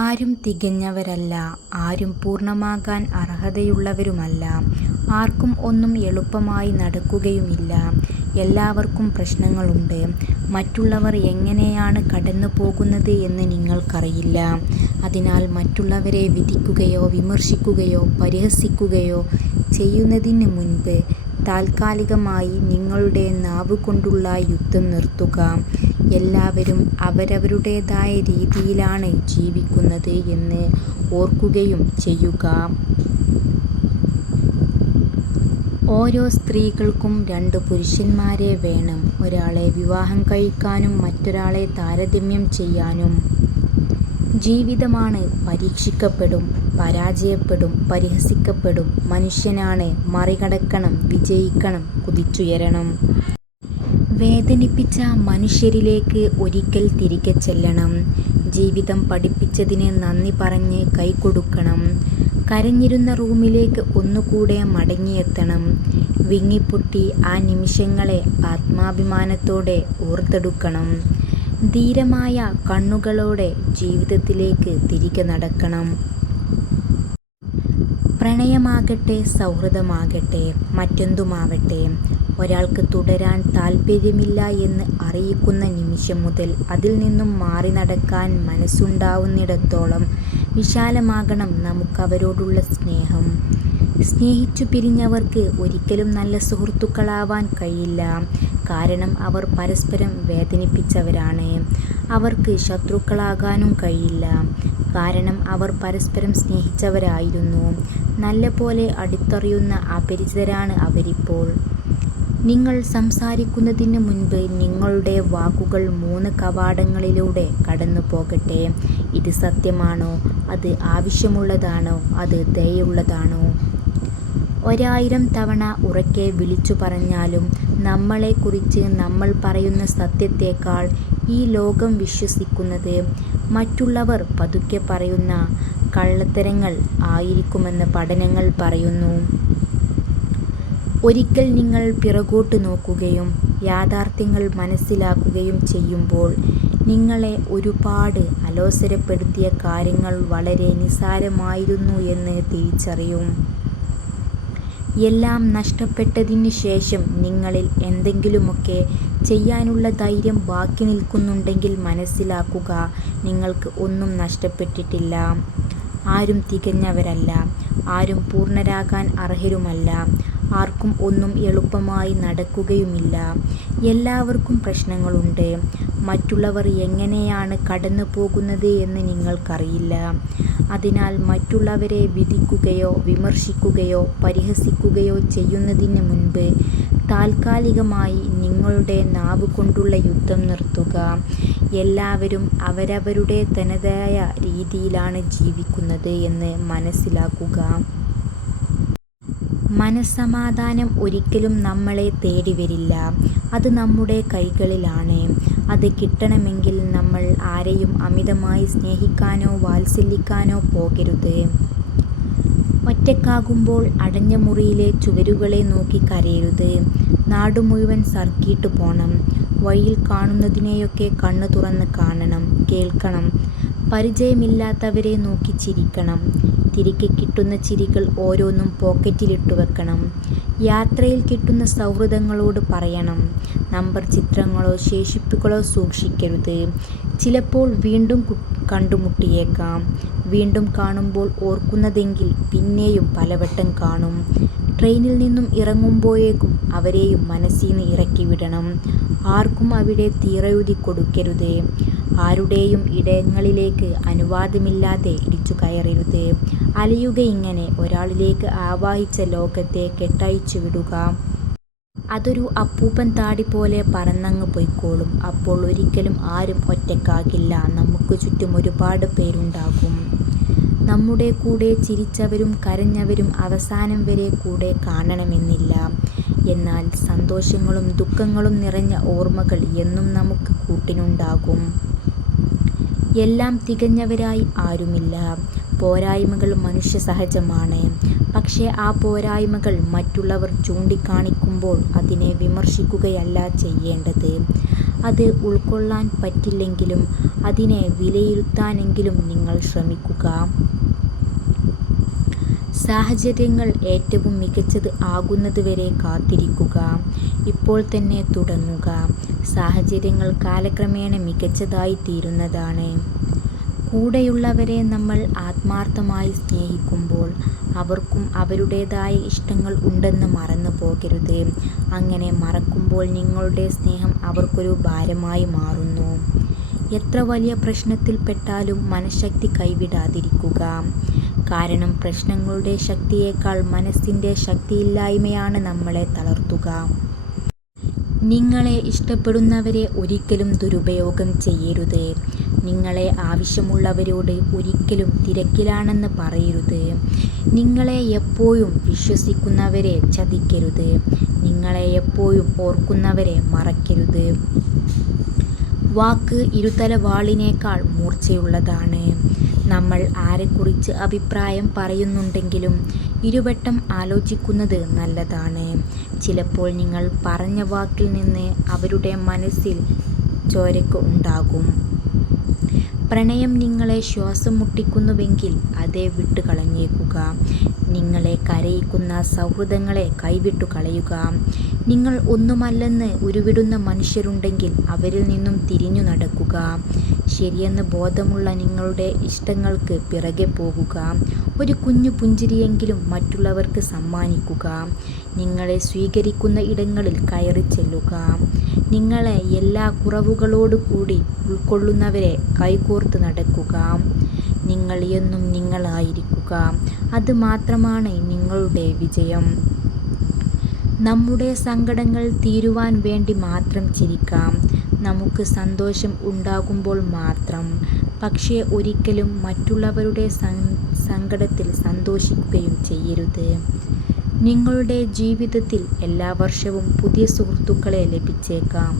ആരും തികഞ്ഞവരല്ല, ആരും പൂർണ്ണമാകാൻ അർഹതയുള്ളവരുമല്ല. ആർക്കും ഒന്നും എളുപ്പമായി നടക്കുകയുമില്ല. എല്ലാവർക്കും പ്രശ്നങ്ങളുണ്ട്. മറ്റുള്ളവർ എങ്ങനെയാണ് കടന്നുപോകുന്നത് എന്ന് നിങ്ങൾക്കറിയില്ല. അതിനാൽ മറ്റുള്ളവരെ വിധിക്കുകയോ വിമർശിക്കുകയോ പരിഹസിക്കുകയോ ചെയ്യുന്നതിന് മുൻപ് താൽക്കാലികമായി നിങ്ങളുടെ നാവുകൊണ്ടുള്ള യുദ്ധം നിർത്തുക. എല്ലാവരും അവരവരുടേതായ രീതിയിലാണ് ജീവിക്കുന്നത് എന്ന് ഓർക്കുകയും ചെയ്യുക. ഓരോ സ്ത്രീകൾക്കും 2 പുരുഷന്മാരെ വേണം, ഒരാളെ വിവാഹം കഴിക്കാനും മറ്റൊരാളെ താരതമ്യം ചെയ്യാനും. ജീവിതമാണ്, പരീക്ഷിക്കപ്പെടും, പരാജയപ്പെടും, പരിഹസിക്കപ്പെടും. മനുഷ്യനാണ്, മറികടക്കണം, വിജയിക്കണം, കുതിച്ചുയരണം. വേദനിപ്പിച്ച മനുഷ്യരിലേക്ക് ഒരിക്കൽ തിരികെ ചെല്ലണം. ജീവിതം പഠിപ്പിച്ചതിന് നന്ദി പറഞ്ഞ് കൈകൊടുക്കണം. കരഞ്ഞിരുന്ന റൂമിലേക്ക് ഒന്നുകൂടെ മടങ്ങിയെത്തണം. വിങ്ങിപ്പൊട്ടി ആ നിമിഷങ്ങളെ ആത്മാഭിമാനത്തോടെ ഓർത്തെടുക്കണം. ധീരമായ കണ്ണുകളോടെ ജീവിതത്തിലേക്ക് തിരികെ നടക്കണം. പ്രണയമാകട്ടെ, സൗഹൃദമാകട്ടെ, മറ്റെന്തുമാവട്ടെ, ഒരാൾക്ക് തുടരാൻ താൽപ്പര്യമില്ല എന്ന് അറിയിക്കുന്ന നിമിഷം മുതൽ അതിൽ നിന്നും മാറി നടക്കാൻ മനസ്സുണ്ടാവുന്നിടത്തോളം വിശാലമാകണം നമുക്കവരോടുള്ള സ്നേഹം. സ്നേഹിച്ചു പിരിഞ്ഞവർക്ക് ഒരിക്കലും നല്ല സുഹൃത്തുക്കളാവാൻ കഴിയില്ല. കാരണം അവർ പരസ്പരം വേദനിപ്പിച്ചവരാണ്. അവർക്ക് ശത്രുക്കളാകാനും കഴിയില്ല. കാരണം അവർ പരസ്പരം സ്നേഹിച്ചവരായിരുന്നു. നല്ലപോലെ അടുത്തറിയുന്ന അപരിചിതരാണ് അവരിപ്പോൾ. നിങ്ങൾ സംസാരിക്കുന്നതിന് മുൻപ് നിങ്ങളുടെ വാക്കുകൾ 3 കവാടങ്ങളിലൂടെ കടന്നു പോകട്ടെ. ഇത് സത്യമാണോ? അത് ആവശ്യമുള്ളതാണോ? അത് ദയയുള്ളതാണോ? 1000 തവണ ഉറക്കെ വിളിച്ചു പറഞ്ഞാലും നമ്മളെക്കുറിച്ച് നമ്മൾ പറയുന്ന സത്യത്തേക്കാൾ ഈ ലോകം വിശ്വസിക്കുന്നത് മറ്റുള്ളവർ പതുക്കെ പറയുന്ന കള്ളത്തരങ്ങൾ ആയിരിക്കുമെന്ന് പഠനങ്ങൾ പറയുന്നു. ഒരിക്കൽ നിങ്ങൾ പിറകോട്ട് നോക്കുകയും യാഥാർത്ഥ്യങ്ങൾ മനസ്സിലാക്കുകയും ചെയ്യുമ്പോൾ നിങ്ങളെ ഒരുപാട് അലോസരപ്പെടുത്തിയ കാര്യങ്ങൾ വളരെ നിസ്സാരമായിരുന്നു എന്ന് തിരിച്ചറിയും. എല്ലാം നഷ്ടപ്പെട്ടതിന് ശേഷം നിങ്ങളിൽ എന്തെങ്കിലുമൊക്കെ ചെയ്യാനുള്ള ധൈര്യം ബാക്കി നിൽക്കുന്നുണ്ടെങ്കിൽ മനസ്സിലാക്കുക, നിങ്ങൾക്ക് ഒന്നും നഷ്ടപ്പെട്ടിട്ടില്ല. ആരും തികഞ്ഞവരല്ല, ആരും പൂർണ്ണരാകാൻ അർഹരുമല്ല. ആർക്കും ഒന്നും എളുപ്പമായി നടക്കുകയുമില്ല. എല്ലാവർക്കും പ്രശ്നങ്ങളുണ്ട്. മറ്റുള്ളവർ എങ്ങനെയാണ് കടന്നു പോകുന്നത് എന്ന് നിങ്ങൾക്കറിയില്ല. അതിനാൽ മറ്റുള്ളവരെ വിധിക്കുകയോ വിമർശിക്കുകയോ പരിഹസിക്കുകയോ ചെയ്യുന്നതിന് മുൻപ് താൽക്കാലികമായി നിങ്ങളുടെ നാവുകൊണ്ടുള്ള യുദ്ധം നിർത്തുക. എല്ലാവരും അവരവരുടെ തനതായ രീതിയിലാണ് ജീവിക്കുന്നത് എന്ന് മനസ്സിലാക്കുക. മനസ്സമാധാനം ഒരിക്കലും നമ്മളെ തേടി വരില്ല. അത് നമ്മുടെ കൈകളിലാണ്. അത് കിട്ടണമെങ്കിൽ നമ്മൾ ആരെയും അമിതമായി സ്നേഹിക്കാനോ വാത്സല്യിക്കാനോ പോകരുത്. ഒറ്റക്കാകുമ്പോൾ അടഞ്ഞ മുറിയിലെ ചുവരുകളെ നോക്കി കരയരുത്. നാടു മുഴുവൻ സർക്കിട്ട് പോണം. വഴിയിൽ കാണുന്നതിനെയൊക്കെ കണ്ണു തുറന്ന് കാണണം, കേൾക്കണം. പരിചയമില്ലാത്തവരെ നോക്കി ചിരിക്കണം. തിരികെ കിട്ടുന്ന ചിരികൾ ഓരോന്നും പോക്കറ്റിലിട്ടു വെക്കണം. യാത്രയിൽ കിട്ടുന്ന സൗഹൃദങ്ങളോട് പറയണം, നമ്പർ ചിത്രങ്ങളോ ശേഷിപ്പുകളോ സൂക്ഷിക്കരുത്. ചിലപ്പോൾ വീണ്ടും കണ്ടുമുട്ടിയേക്കാം. വീണ്ടും കാണുമ്പോൾ ഓർക്കുന്നതെങ്കിൽ പിന്നെയും പലവട്ടം കാണും. ട്രെയിനിൽ നിന്നും ഇറങ്ങുമ്പോഴേക്കും അവരെയും മനസ്സിന്ന് ഇറക്കി വിടണം. ആർക്കും അവിടെ തീറെഴുതി കൊടുക്കരുത്. ആരുടെയും ഇടങ്ങളിലേക്ക് അനുവാദമില്ലാതെ ഇടിച്ചു കയറരുത്. അലയുക ഇങ്ങനെ ഒരാളിലേക്ക് ആവാഹിച്ച ലോകത്തെ കെട്ടഴിച്ചു വിടുക. അതൊരു അപ്പൂപ്പൻ താടി പോലെ പറന്നങ്ങ് പൊയ്ക്കോളും. അപ്പോൾ ഒരിക്കലും ആരും ഒറ്റക്കാകില്ല. നമുക്ക് ചുറ്റും ഒരുപാട് പേരുണ്ടാകും. നമ്മുടെ കൂടെ ചിരിച്ചവരും കരഞ്ഞവരും അവസാനം വരെ കൂടെ കാണണമെന്നില്ല. എന്നാൽ സന്തോഷങ്ങളും ദുഃഖങ്ങളും നിറഞ്ഞ ഓർമ്മകൾ എന്നും നമുക്ക് കൂട്ടിനുണ്ടാകും. എല്ലാം തികഞ്ഞവരായി ആരുമില്ല. പോരായ്മകൾ മനുഷ്യ സഹജമാണ്. പക്ഷേ ആ പോരായ്മകൾ മറ്റുള്ളവർ ചൂണ്ടിക്കാണിക്കുമ്പോൾ അതിനെ വിമർശിക്കുകയല്ല ചെയ്യേണ്ടത്. അത് ഉൾക്കൊള്ളാൻ പറ്റില്ലെങ്കിലും അതിനെ വിലയിരുത്താനെങ്കിലും നിങ്ങൾ ശ്രമിക്കുക. സാഹചര്യങ്ങൾ ഏറ്റവും മികച്ചത് ആകുന്നതുവരെ കാത്തിരിക്കുക. ഇപ്പോൾ തന്നെ തുടങ്ങുക. സാഹചര്യങ്ങൾ കാലക്രമേണ മികച്ചതായി തീരുന്നതാണ്. കൂടെയുള്ളവരെ നമ്മൾ ആത്മാർത്ഥമായി സ്നേഹിക്കുമ്പോൾ അവർക്കും അവരുടേതായ ഇഷ്ടങ്ങൾ ഉണ്ടെന്ന് മറന്നു പോകരുത്. അങ്ങനെ മറക്കുമ്പോൾ നിങ്ങളുടെ സ്നേഹം അവർക്കൊരു ഭാരമായി മാറുന്നു. എത്ര വലിയ പ്രശ്നത്തിൽപ്പെട്ടാലും മനഃശക്തി കൈവിടാതിരിക്കുക. കാരണം പ്രശ്നങ്ങളുടെ ശക്തിയേക്കാൾ മനസ്സിൻ്റെ ശക്തിയില്ലായ്മയാണ് നമ്മളെ തളർത്തുക. നിങ്ങളെ ഇഷ്ടപ്പെടുന്നവരെ ഒരിക്കലും ദുരുപയോഗം ചെയ്യരുത്. നിങ്ങളെ ആവശ്യമുള്ളവരോട് ഒരിക്കലും തിരക്കിലാണെന്ന് പറയരുത്. നിങ്ങളെ എപ്പോഴും വിശ്വസിക്കുന്നവരെ ചതിക്കരുത്. നിങ്ങളെ എപ്പോഴും ഓർക്കുന്നവരെ മറക്കരുത്. വാക്ക് ഇരുതല വാളിനേക്കാൾ മൂർച്ചയുള്ളതാണ്. നമ്മൾ ആരെക്കുറിച്ച് അഭിപ്രായം പറയുന്നുണ്ടെങ്കിലും ഇരുവട്ടം ആലോചിക്കുന്നത് നല്ലതാണ്. ചിലപ്പോൾ നിങ്ങൾ പറഞ്ഞ വാക്കിൽ നിന്ന് അവരുടെ മനസ്സിൽ ചോരയ്ക്ക് ഉണ്ടാകും. പ്രണയം നിങ്ങളെ ശ്വാസം മുട്ടിക്കുന്നുവെങ്കിൽ അതേ വിട്ടുകളഞ്ഞേക്കുക. നിങ്ങളെ കരയിക്കുന്ന സൗഹൃദങ്ങളെ കൈവിട്ടു കളയുക. നിങ്ങൾ ഒന്നുമല്ലെന്ന് ഉരുവിടുന്ന മനുഷ്യരുണ്ടെങ്കിൽ അവരിൽ നിന്നും തിരിഞ്ഞു നടക്കുക. ശരിയെന്ന് ബോധമുള്ള നിങ്ങളുടെ ഇഷ്ടങ്ങൾക്ക് പിറകെ പോകുക. ഒരു കുഞ്ഞു പുഞ്ചിരിയെങ്കിലും മറ്റുള്ളവർക്ക് സമ്മാനിക്കുക. നിങ്ങളെ സ്വീകരിക്കുന്ന ഇടങ്ങളിൽ കയറി ചെല്ലുക. നിങ്ങളെ എല്ലാ കുറവുകളോടു കൂടി ഉൾക്കൊള്ളുന്നവരെ കൈകോർത്ത് നടക്കുക. നിങ്ങൾ എന്നും നിങ്ങളായിരിക്കുക. അത് മാത്രമാണ് നിങ്ങളുടെ വിജയം. നമ്മുടെ സങ്കടങ്ങൾ തീരുവാൻ വേണ്ടി മാത്രം ചിരിക്കാം. നമുക്ക് സന്തോഷം ഉണ്ടാകുമ്പോൾ മാത്രം. പക്ഷേ ഒരിക്കലും മറ്റുള്ളവരുടെ സങ്കടത്തിൽ സന്തോഷിക്കുകയും ചെയ്യരുത്. നിങ്ങളുടെ ജീവിതത്തിൽ എല്ലാ വർഷവും പുതിയ സുഹൃത്തുക്കളെ ലഭിച്ചേക്കാം.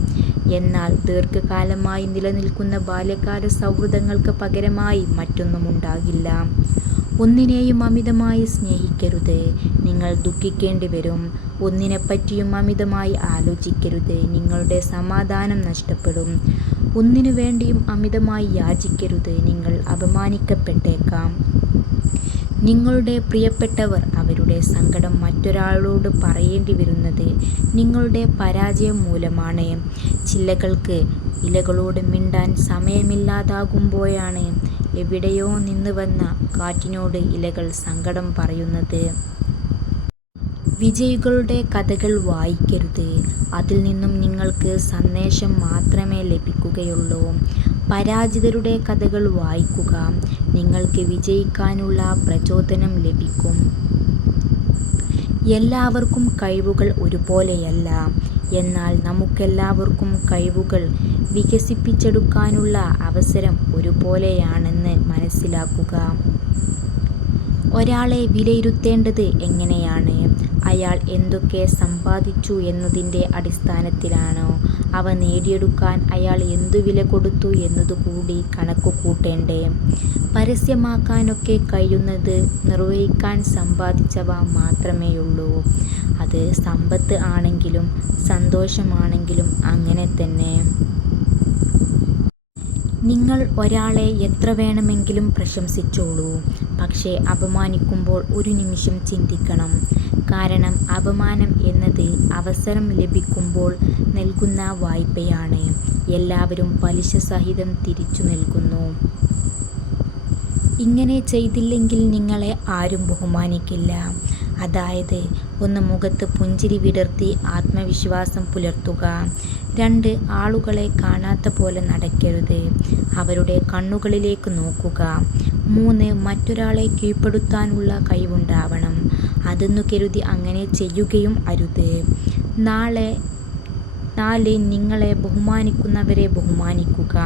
എന്നാൽ ദീർഘകാലമായി നിലനിൽക്കുന്ന ബാല്യകാല സൗഹൃദങ്ങൾക്ക് പകരമായി മറ്റൊന്നും ഉണ്ടാകില്ല. ഒന്നിനെയും അമിതമായി സ്നേഹിക്കരുത്. നിങ്ങൾ ദുഃഖിക്കേണ്ടി വരും. ഒന്നിനെപ്പറ്റിയും അമിതമായി ആലോചിക്കരുത്. നിങ്ങളുടെ സമാധാനം നഷ്ടപ്പെടും. ഒന്നിനു വേണ്ടിയും അമിതമായി യാചിക്കരുത്. നിങ്ങൾ അപമാനിക്കപ്പെട്ടേക്കാം. നിങ്ങളുടെ പ്രിയപ്പെട്ടവർ അവരുടെ സങ്കടം മറ്റൊരാളോട് പറയേണ്ടി വരുന്നത് നിങ്ങളുടെ പരാജയം മൂലമാണ്. ചില്ലകൾക്ക് ഇലകളോട് മിണ്ടാൻ സമയമില്ലാതാകുമ്പോഴാണ് എവിടെയോ നിന്ന് വന്ന കാറ്റിനോട് ഇലകൾ സങ്കടം പറയുന്നത്. വിജയികളുടെ കഥകൾ വായിക്കരുത്. അതിൽ നിന്നും നിങ്ങൾക്ക് സന്ദേശം മാത്രമേ ലഭിക്കുകയുള്ളൂ. പരാജിതരുടെ കഥകൾ വായിക്കുക. നിങ്ങൾക്ക് വിജയിക്കാനുള്ള പ്രചോദനം ലഭിക്കും. എല്ലാവർക്കും കഴിവുകൾ ഒരുപോലെയല്ല. എന്നാൽ നമുക്കെല്ലാവർക്കും കഴിവുകൾ വികസിപ്പിച്ചെടുക്കാനുള്ള അവസരം ഒരുപോലെയാണെന്ന് മനസ്സിലാക്കുക. ഒരാളെ വിലയിരുത്തേണ്ടത് എങ്ങനെയാണ്? അയാൾ എന്തൊക്കെ സമ്പാദിച്ചു എന്നതിൻ്റെ അടിസ്ഥാനത്തിലാണോ? അവ നേടിയെടുക്കാൻ അയാൾ എന്തു വില കൊടുത്തു എന്നതുകൂടി കണക്കു കൂട്ടേണ്ടേ? പരസ്യമാക്കാനൊക്കെ കഴിയുന്നത് നിർവഹിക്കാൻ സമ്പാദിച്ചവ മാത്രമേയുള്ളൂ. അത് സമ്പത്ത് ആണെങ്കിലും സന്തോഷമാണെങ്കിലും അങ്ങനെ തന്നെ. നിങ്ങൾ ഒരാളെ എത്ര വേണമെങ്കിലും പ്രശംസിച്ചോളൂ. പക്ഷേ അപമാനിക്കുമ്പോൾ ഒരു നിമിഷം ചിന്തിക്കണം. കാരണം അപമാനം എന്നത് അവസരം ലഭിക്കുമ്പോൾ നൽകുന്ന വായ്പയാണ്. എല്ലാവരും പലിശ സഹിതം തിരിച്ചു നൽകുന്നു. ഇങ്ങനെ ചെയ്തില്ലെങ്കിൽ നിങ്ങളെ ആരും ബഹുമാനിക്കില്ല. അതായത് 1. മുഖത്ത് പുഞ്ചിരി വിടർത്തി ആത്മവിശ്വാസം പുലർത്തുക. 2. ആളുകളെ കാണാത്ത പോലെ നടക്കരുത്. അവരുടെ കണ്ണുകളിലേക്ക് നോക്കുക. 3. മറ്റൊരാളെ കീഴ്പ്പെടുത്താനുള്ള കഴിവുണ്ടാവണം. അതെന്നു കരുതി അങ്ങനെ ചെയ്യുകയും അരുത്. 4. നിങ്ങളെ ബഹുമാനിക്കുന്നവരെ ബഹുമാനിക്കുക.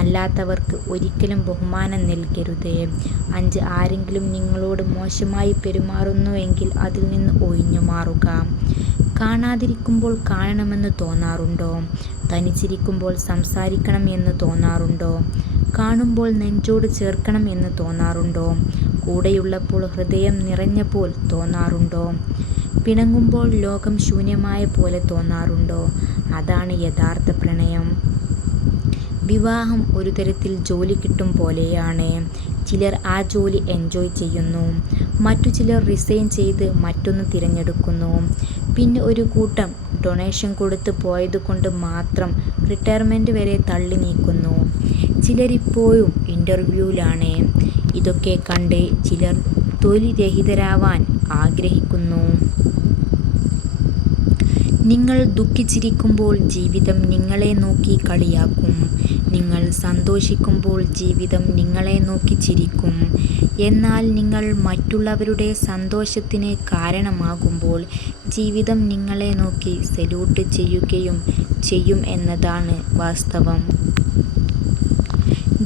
അല്ലാത്തവർക്ക് ഒരിക്കലും ബഹുമാനം നൽകരുത്. 5. ആരെങ്കിലും നിങ്ങളോട് മോശമായി പെരുമാറുന്നുവെങ്കിൽ അതിൽ നിന്ന് ഒഴിഞ്ഞു മാറുക. കാണാതിരിക്കുമ്പോൾ കാണണമെന്ന് തോന്നാറുണ്ടോ? തനിച്ചിരിക്കുമ്പോൾ സംസാരിക്കണം എന്ന് തോന്നാറുണ്ടോ? കാണുമ്പോൾ നെഞ്ചോട് ചേർക്കണം എന്ന് തോന്നാറുണ്ടോ? കൂടെയുള്ളപ്പോൾ ഹൃദയം നിറഞ്ഞപ്പോൾ തോന്നാറുണ്ടോ? പിണങ്ങുമ്പോൾ ലോകം ശൂന്യമായ പോലെ തോന്നാറുണ്ടോ? അതാണ് യഥാർത്ഥ പ്രണയം. വിവാഹം ഒരു തരത്തിൽ ജോലി കിട്ടും പോലെയാണ്. ചിലർ ആ ജോലി എൻജോയ് ചെയ്യുന്നു, മറ്റു ചിലർ റിസൈൻ ചെയ്ത് മറ്റൊന്ന് തിരഞ്ഞെടുക്കുന്നു. പിന്നെ ഒരു കൂട്ടം ഡൊണേഷൻ കൊടുത്ത് പോയതുകൊണ്ട് മാത്രം റിട്ടയർമെന്റ് വരെ തള്ളി നീക്കുന്നു. ചിലരിപ്പോഴും ഇന്റർവ്യൂവിലാണ്. ഇതൊക്കെ കണ്ട് ചിലർ തൊഴിൽ രഹിതരാവാൻ ആഗ്രഹിക്കുന്നു. നിങ്ങൾ ദുഃഖിച്ചിരിക്കുമ്പോൾ ജീവിതം നിങ്ങളെ നോക്കി കളിയാക്കും. നിങ്ങൾ സന്തോഷിക്കുമ്പോൾ ജീവിതം നിങ്ങളെ നോക്കി ചിരിക്കും. എന്നാൽ നിങ്ങൾ മറ്റുള്ളവരുടെ സന്തോഷത്തിന് കാരണമാകുമ്പോൾ ജീവിതം നിങ്ങളെ നോക്കി സല്യൂട്ട് ചെയ്യുകയും ചെയ്യും എന്നതാണ് വാസ്തവം.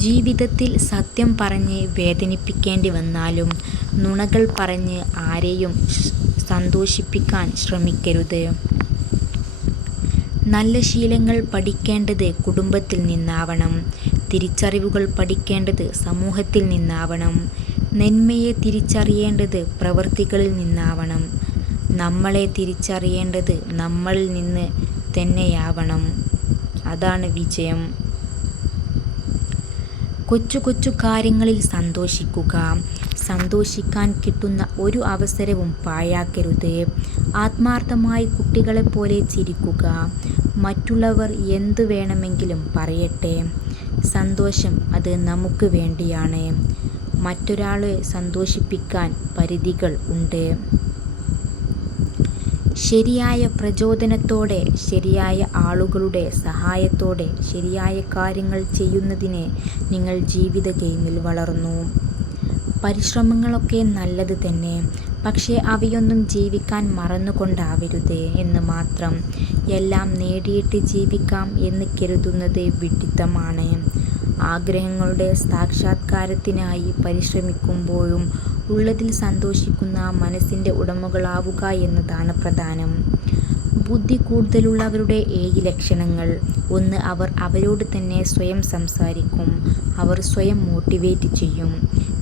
ജീവിതത്തിൽ സത്യം പറഞ്ഞ് വേദനിപ്പിക്കേണ്ടി വന്നാലും നുണകൾ പറഞ്ഞ് ആരെയും സന്തോഷിപ്പിക്കാൻ ശ്രമിക്കരുത്. നല്ല ശീലങ്ങൾ പഠിക്കേണ്ടത് കുടുംബത്തിൽ നിന്നാവണം. തിരിച്ചറിവുകൾ പഠിക്കേണ്ടത് സമൂഹത്തിൽ നിന്നാവണം. നന്മയെ തിരിച്ചറിയേണ്ടത് പ്രവൃത്തികളിൽ നിന്നാവണം. നമ്മളെ തിരിച്ചറിയേണ്ടത് നമ്മളിൽ നിന്ന് തന്നെയാവണം. അതാണ് വിജയം. കൊച്ചു കൊച്ചു കാര്യങ്ങളിൽ സന്തോഷിക്കുക. സന്തോഷിക്കാൻ കിട്ടുന്ന ഒരു അവസരവും പാഴാക്കരുത്. ആത്മാർത്ഥമായി കുട്ടികളെപ്പോലെ ചിരിക്കുക. മറ്റുള്ളവർ എന്തു വേണമെങ്കിലും പറയട്ടെ, സന്തോഷം അത് നമുക്ക് വേണ്ടിയാണ്. മറ്റൊരാളെ സന്തോഷിപ്പിക്കാൻ പരിധികൾ ഉണ്ട്. ശരിയായ പ്രചോദനത്തോടെ, ശരിയായ ആളുകളുടെ സഹായത്തോടെ ശരിയായ കാര്യങ്ങൾ ചെയ്യുന്നതിന് നിങ്ങൾ ജീവിത ഗെയിമിൽ വളർന്നു. പരിശ്രമങ്ങളൊക്കെ നല്ലത് തന്നെ, പക്ഷേ അവയൊന്നും ജീവിക്കാൻ മറന്നുകൊണ്ടാവരുത് എന്ന് മാത്രം. എല്ലാം നേടിയിട്ട് ജീവിക്കാം എന്ന് കരുതുന്നത് വിഡ്ഢിത്തമാണ്. ആഗ്രഹങ്ങളുടെ സാക്ഷാത്കാരത്തിനായി പരിശ്രമിക്കുമ്പോഴും ഉള്ളതിൽ സന്തോഷിക്കുന്ന മനസ്സിൻ്റെ ഉടമകളാവുക എന്നതാണ് പ്രധാനം. ബുദ്ധി കൂടുതലുള്ളവരുടെ 7 ലക്ഷണങ്ങൾ. 1. അവർ അവരോട് തന്നെ സ്വയം സംസാരിക്കും. അവർ സ്വയം മോട്ടിവേറ്റ് ചെയ്യും.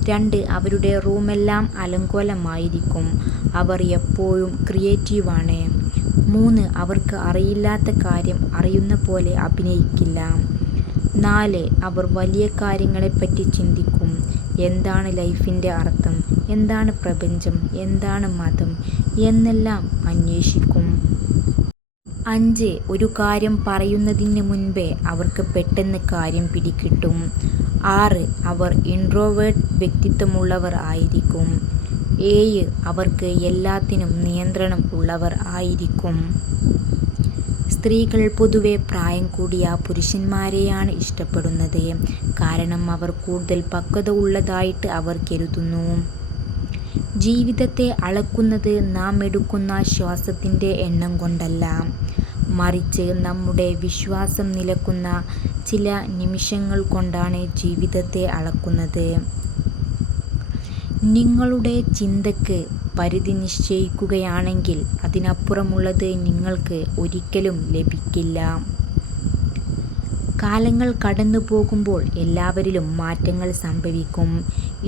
2. അവരുടെ റൂമെല്ലാം അലങ്കോലമായിരിക്കും. അവർ എപ്പോഴും ക്രിയേറ്റീവാണ്. 3. അവർക്ക് അറിയില്ലാത്ത കാര്യം അറിയുന്ന പോലെ അഭിനയിക്കില്ല. 4. അവർ വലിയ കാര്യങ്ങളെപ്പറ്റി ചിന്തിക്കും. എന്താണ് ലൈഫിൻ്റെ അർത്ഥം, എന്താണ് പ്രപഞ്ചം, എന്താണ് മതം എന്നെല്ലാം അന്വേഷിക്കും. 5. ഒരു കാര്യം പറയുന്നതിന് മുൻപേ അവർക്ക് പെട്ടെന്ന് കാര്യം പിടികിട്ടും. 6. അവർ ഇൻട്രോവേർട്ട് വ്യക്തിത്വമുള്ളവർ ആയിരിക്കും. 7. അവർക്ക് എല്ലാത്തിനും നിയന്ത്രണം ഉള്ളവർ ആയിരിക്കും. സ്ത്രീകൾ പൊതുവെ പ്രായം കൂടിയ പുരുഷന്മാരെയാണ് ഇഷ്ടപ്പെടുന്നത്. കാരണം അവർ കൂടുതൽ പക്വത ഉള്ളതായിട്ട് അവർ കരുതുന്നു. ജീവിതത്തെ അളക്കുന്നത് നാം എടുക്കുന്ന ശ്വാസത്തിൻ്റെ എണ്ണം കൊണ്ടല്ല, മറിച്ച് നമ്മുടെ വിശ്വാസം നിലക്കുന്ന ചില നിമിഷങ്ങൾ കൊണ്ടാണ് ജീവിതത്തെ അളക്കുന്നത്. നിങ്ങളുടെ ചിന്തയ്ക്ക് പരിധി നിശ്ചയിക്കുകയാണെങ്കിൽ അതിനപ്പുറമുള്ളത് നിങ്ങൾക്ക് ഒരിക്കലും ലഭിക്കില്ല. കാലങ്ങൾ കടന്നു പോകുമ്പോൾ എല്ലാവരിലും മാറ്റങ്ങൾ സംഭവിക്കും.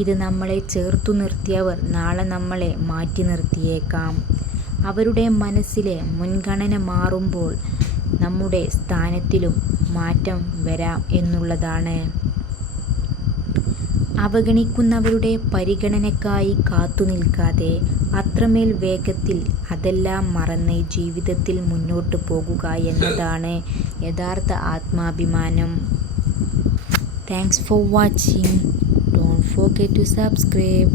ഇത് നമ്മളെ ചേർത്തു നിർത്തിയവർ നാളെ നമ്മളെ മാറ്റി നിർത്തിയേക്കാം. അവരുടെ മനസ്സിലെ മുൻഗണന മാറുമ്പോൾ നമ്മുടെ സ്ഥാനത്തിലും മാറ്റം വരാം എന്നുള്ളതാണ്. അവഗണിക്കുന്നവരുടെ പരിഗണനയ്ക്കായി കാത്തുനിൽക്കാതെ അത്രമേൽ വേഗത്തിൽ അതെല്ലാം മറന്ന് ജീവിതത്തിൽ മുന്നോട്ട് പോകുക എന്നതാണ് യഥാർത്ഥ ആത്മാഭിമാനം. Thanks for watching. Don't forget to subscribe.